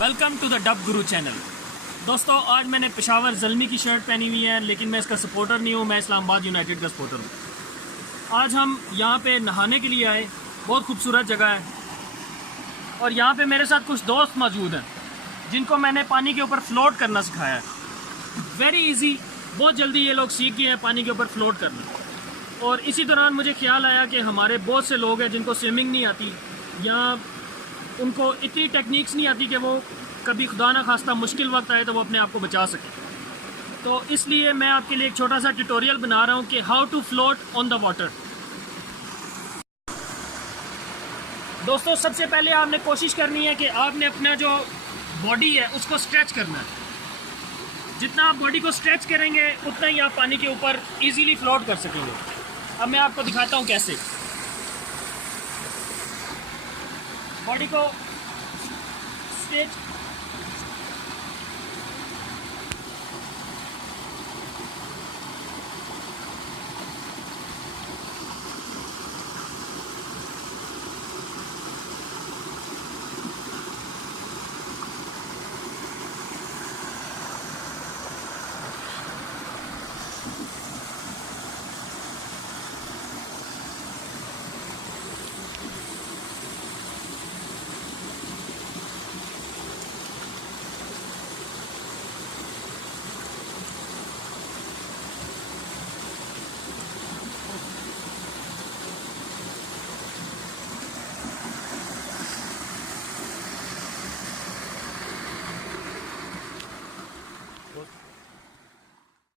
Welcome to the dub Guru channel. दोस्तों, आज मैंने पेशावर ज़ल्मी की शर्ट पहनी हुई है, लेकिन मैं इसका सपोर्टर नहीं हूँ। मैं इस्लामाबाद यूनाइटेड का सपोर्टर हूँ। आज हम यहाँ पे नहाने के लिए आए। बहुत खूबसूरत जगह है और यहाँ पे मेरे साथ कुछ दोस्त मौजूद हैं जिनको मैंने पानी के ऊपर फ्लोट करना सिखाया है। वेरी इजी, बहुत जल्दी ये लोग सीख गए हैं पानी के ऊपर फ्लोट करना। और इसी दौरान मुझे ख्याल आया कि हमारे बहुत से लोग हैं जिनको स्विमिंग नहीं आती या उनको इतनी टेक्निक्स नहीं आती कि वो कभी खुदा ना खास्ता मुश्किल वक्त आए तो वो अपने आप को बचा सके। तो इसलिए मैं आपके लिए एक छोटा सा ट्यूटोरियल बना रहा हूँ कि how to float on the water. दोस्तों, सबसे पहले आपने कोशिश करनी है कि आपने अपना जो बॉडी है उसको स्ट्रेच करना है। जितना आप बॉडी को स्ट्रेच करेंगे उतना ही आप पानी के ऊपर इजीली फ्लोट कर सकेंगे। अब मैं आपको दिखाता हूँ कैसे। बॉडी को स्ट्रेच